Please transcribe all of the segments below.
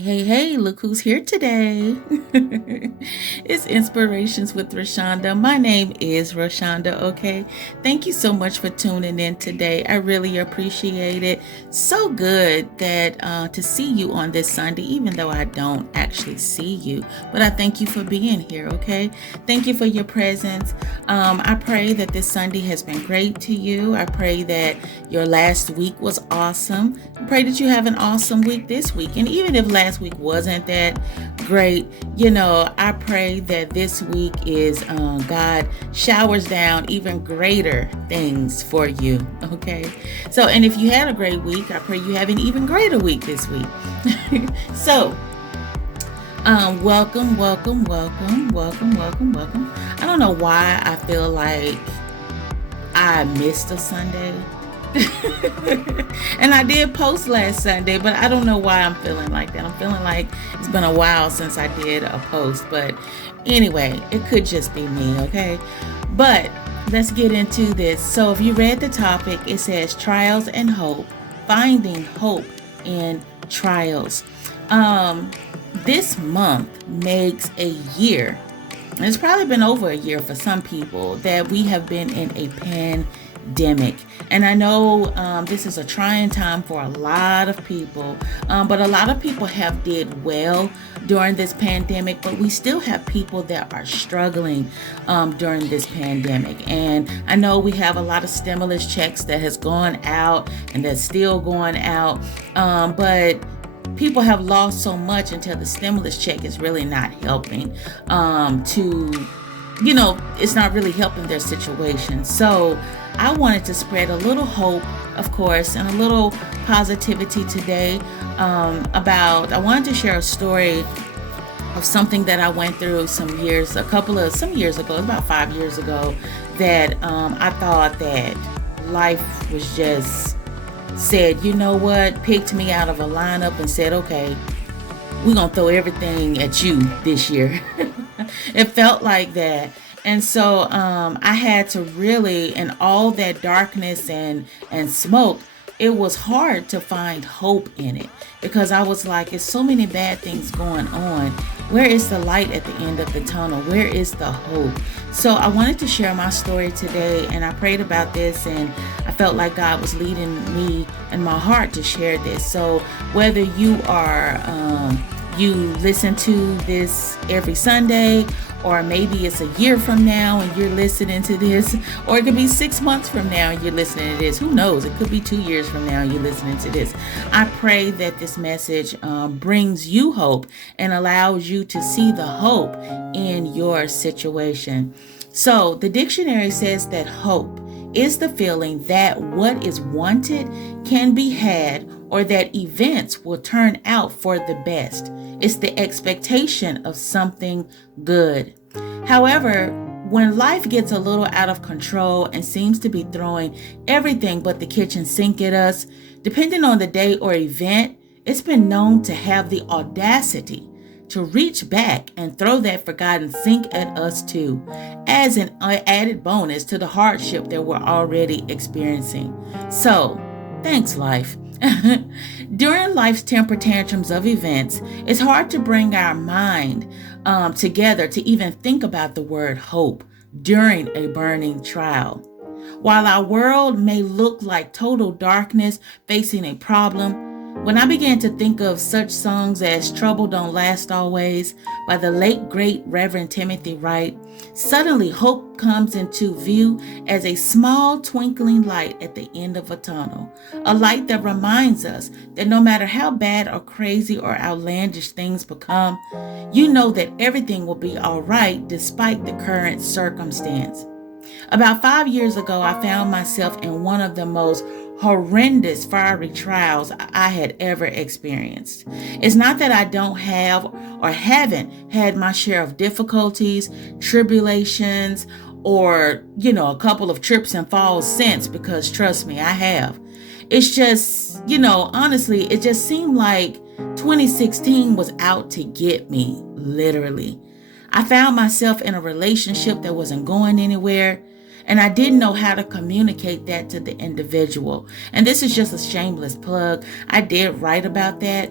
Hey, look who's here today. It's Inspirations with Rashonda. My name is Rashonda, okay? Thank you so much for tuning in today. I really appreciate it. So good that to see you on this Sunday, even though I don't actually see you. But I thank you for being here, okay? Thank you for your presence. I pray that this Sunday has been great to you. I pray that your last week was awesome. I pray that you have an awesome week this week. And even if last week wasn't that great, I pray that this week is God showers down even greater things for you. Okay. So, and if you had a great week, I pray you have an even greater week this week. So, welcome. I don't know why I feel like I missed a Sunday. And I did post last Sunday, but I don't know why I'm feeling like that. I'm feeling like it's been a while since I did a post, but anyway, it could just be me, okay? But let's get into this. So if you read the topic, it says trials and hope, finding hope in trials. This month makes a year, and it's probably been over a year for some people, that we have been in a pandemic. And I know this is a trying time for a lot of people, but a lot of people have did well during this pandemic, but we still have people that are struggling during this pandemic. And I know we have a lot of stimulus checks that has gone out and that's still going out, but people have lost so much until the stimulus check is really not helping it's not really helping their situation. So I wanted to spread a little hope, of course, and a little positivity today I wanted to share a story of something that I went through some years ago, about 5 years ago, that I thought that life was just said, you know what, picked me out of a lineup and said, okay, we're going to throw everything at you this year. It felt like that. And so I had to really, in all that darkness and smoke, it was hard to find hope in it, because I was like, it's so many bad things going on. Where is the light at the end of the tunnel? Where is the hope? So I wanted to share my story today, and I prayed about this, and I felt like God was leading me in my heart to share this. So whether you are you listen to this every Sunday, or maybe it's a year from now and you're listening to this, or it could be 6 months from now and you're listening to this. Who knows? It could be 2 years from now and you're listening to this. I pray that this message brings you hope and allows you to see the hope in your situation. So the dictionary says that hope is the feeling that what is wanted can be had, or that events will turn out for the best. It's the expectation of something good. However, when life gets a little out of control and seems to be throwing everything but the kitchen sink at us, depending on the day or event, it's been known to have the audacity to reach back and throw that forgotten sink at us too, as an added bonus to the hardship that we're already experiencing. So, thanks, life. During life's temper tantrums of events, it's hard to bring our mind together to even think about the word hope during a burning trial. While our world may look like total darkness facing a problem, when I began to think of such songs as Trouble Don't Last Always by the late great Reverend Timothy Wright, suddenly hope comes into view as a small twinkling light at the end of a tunnel. A light that reminds us that no matter how bad or crazy or outlandish things become, you know that everything will be all right despite the current circumstance. About 5 years ago, I found myself in one of the most horrendous fiery trials I had ever experienced. It's not that I don't have or haven't had my share of difficulties, tribulations, or, a couple of trips and falls since, because trust me, I have. It's just, honestly, it just seemed like 2016 was out to get me, literally. I found myself in a relationship that wasn't going anywhere. And I didn't know how to communicate that to the individual. And this is just a shameless plug. I did write about that.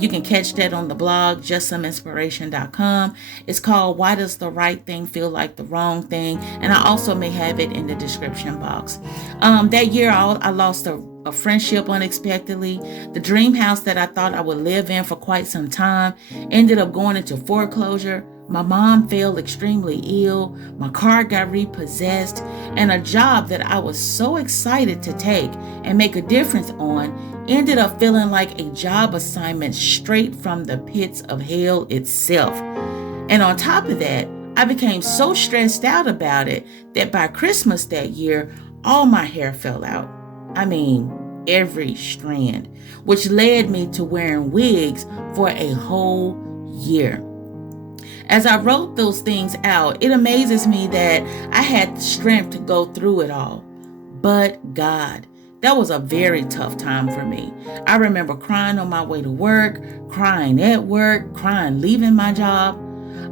You can catch that on the blog, justsomeinspiration.com. It's called Why Does the Right Thing Feel Like the Wrong Thing? And I also may have it in the description box. That year, I lost a friendship unexpectedly. The dream house that I thought I would live in for quite some time ended up going into foreclosure. My mom fell extremely ill. My car got repossessed. And a job that I was so excited to take and make a difference on ended up feeling like a job assignment straight from the pits of hell itself. And on top of that, I became so stressed out about it that by Christmas that year, all my hair fell out. I mean, every strand, which led me to wearing wigs for a whole year. As I wrote those things out, it amazes me that I had the strength to go through it all. But God, that was a very tough time for me. I remember crying on my way to work, crying at work, crying leaving my job.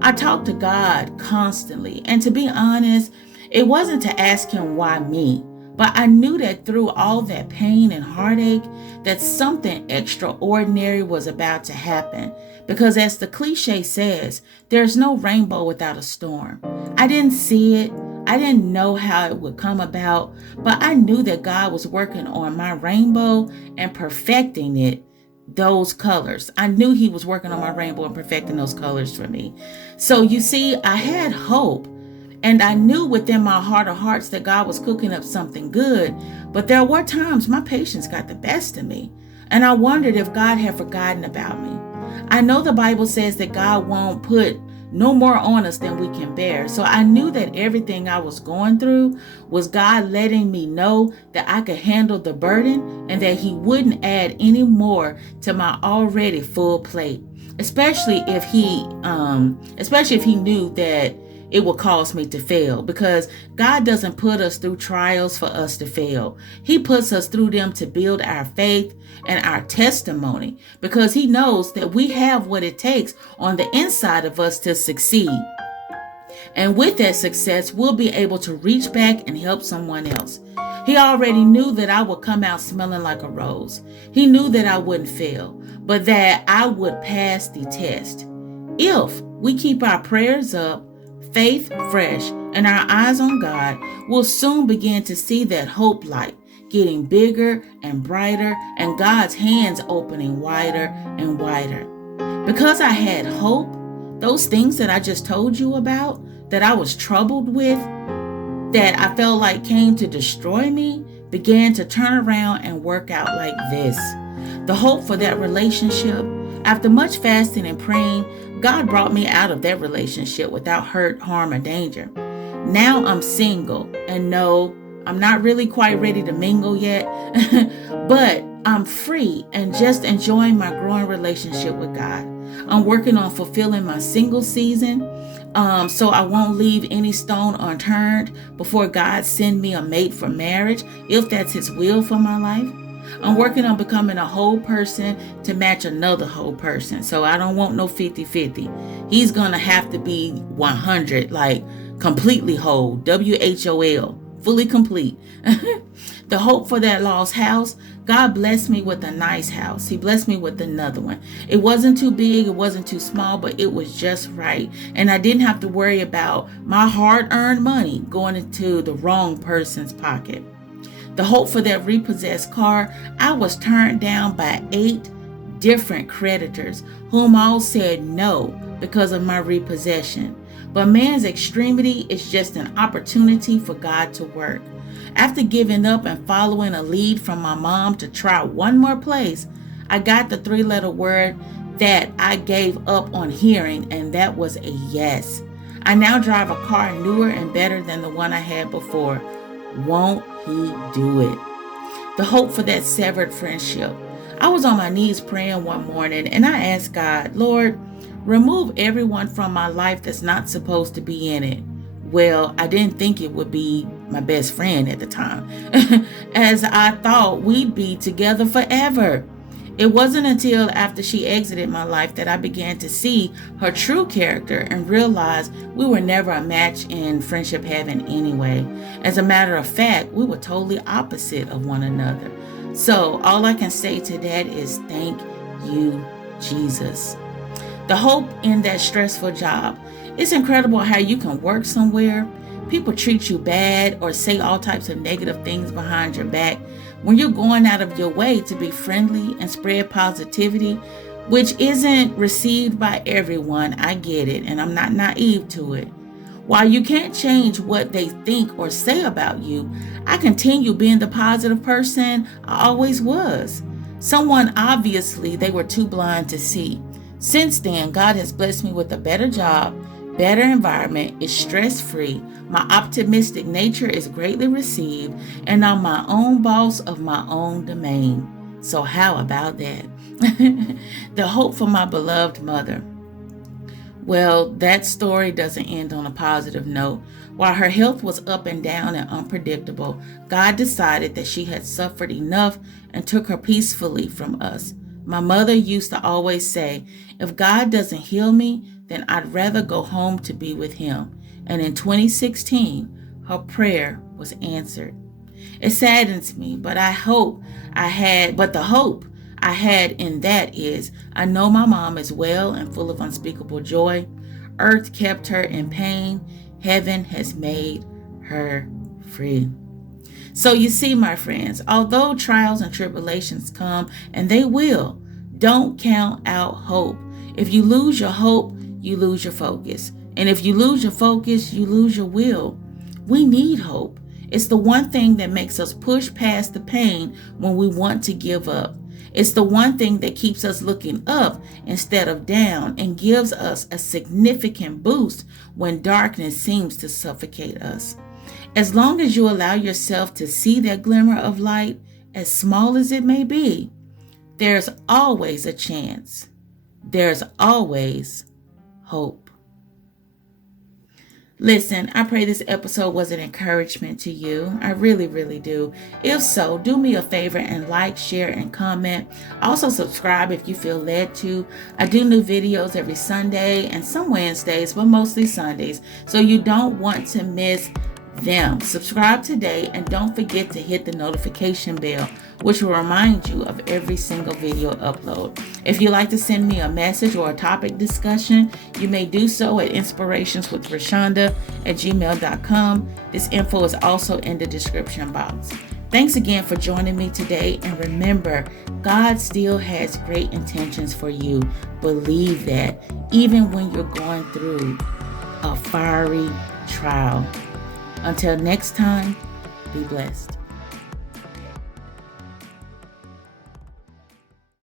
I talked to God constantly, and to be honest, it wasn't to ask him why me, but I knew that through all that pain and heartache, that something extraordinary was about to happen. Because as the cliche says, there's no rainbow without a storm. I didn't see it. I didn't know how it would come about, but I knew that God was working on my rainbow and perfecting it, those colors. I knew he was working on my rainbow and perfecting those colors for me. So you see, I had hope. And I knew within my heart of hearts that God was cooking up something good. But there were times my patience got the best of me. And I wondered if God had forgotten about me. I know the Bible says that God won't put no more on us than we can bear. So I knew that everything I was going through was God letting me know that I could handle the burden and that he wouldn't add any more to my already full plate. Especially if he knew that it will cause me to fail, because God doesn't put us through trials for us to fail. He puts us through them to build our faith and our testimony, because he knows that we have what it takes on the inside of us to succeed. And with that success, we'll be able to reach back and help someone else. He already knew that I would come out smelling like a rose. He knew that I wouldn't fail, but that I would pass the test. If we keep our prayers up, faith fresh, and our eyes on God, we'll soon begin to see that hope light getting bigger and brighter, and God's hands opening wider and wider. Because I had hope, those things that I just told you about, that I was troubled with, that I felt like came to destroy me, began to turn around and work out like this. The hope for that relationship, after much fasting and praying, God brought me out of that relationship without hurt, harm, or danger. Now I'm single, and no, I'm not really quite ready to mingle yet, but I'm free and just enjoying my growing relationship with God. I'm working on fulfilling my single season, so I won't leave any stone unturned before God send me a mate for marriage, if that's his will for my life. I'm working on becoming a whole person to match another whole person. So I don't want no 50-50. He's going to have to be 100, like completely whole, WHOL, fully complete. The hope for that lost house, God blessed me with a nice house. He blessed me with another one. It wasn't too big, it wasn't too small, but it was just right. And I didn't have to worry about my hard-earned money going into the wrong person's pocket. The hope for that repossessed car, I was turned down by 8 different creditors, whom all said no because of my repossession. But man's extremity is just an opportunity for God to work. After giving up and following a lead from my mom to try one more place, I got the 3-letter word that I gave up on hearing, and that was a yes. I now drive a car newer and better than the one I had before. Won't he do it? The hope for that severed friendship. I was on my knees praying one morning, and I asked God, Lord, remove everyone from my life that's not supposed to be in it. Well, I didn't think it would be my best friend at the time, as I thought we'd be together forever. It wasn't until after she exited my life that I began to see her true character and realize we were never a match in friendship heaven anyway. As a matter of fact, we were totally opposite of one another. So all I can say to that is thank you, Jesus. The hope in that stressful job. It's incredible how you can work somewhere, people treat you bad or say all types of negative things behind your back when you're going out of your way to be friendly and spread positivity, which isn't received by everyone. I get it, and I'm not naive to it. While you can't change what they think or say about you, I continue being the positive person I always was. Someone obviously they were too blind to see. Since then, God has blessed me with a better job, better environment, is stress-free, my optimistic nature is greatly received, and I'm my own boss of my own domain. So how about that? The hope for my beloved mother. Well, that story doesn't end on a positive note. While her health was up and down and unpredictable, God decided that she had suffered enough and took her peacefully from us. My mother used to always say, if God doesn't heal me, then I'd rather go home to be with him. And in 2016, her prayer was answered. It saddens me, but the hope I had in that is, I know my mom is well and full of unspeakable joy. Earth kept her in pain. Heaven has made her free. So you see, my friends, although trials and tribulations come, and they will, don't count out hope. If you lose your hope, you lose your focus. And if you lose your focus, you lose your will. We need hope. It's the one thing that makes us push past the pain when we want to give up. It's the one thing that keeps us looking up instead of down and gives us a significant boost when darkness seems to suffocate us. As long as you allow yourself to see that glimmer of light, as small as it may be, there's always a chance. There's always hope. Listen, I pray this episode was an encouragement to you. I really, really do. If so, do me a favor and like, share, and comment. Also subscribe if you feel led to. I do new videos every Sunday and some Wednesdays, but mostly Sundays. So you don't want to miss them. Subscribe today and don't forget to hit the notification bell, which will remind you of every single video upload. If you'd like to send me a message or a topic discussion, you may do so at inspirationswithrashonda@gmail.com. This info is also in the description box. Thanks again for joining me today, and remember, God still has great intentions for you. Believe that, even when you're going through a fiery trial. Until next time, be blessed.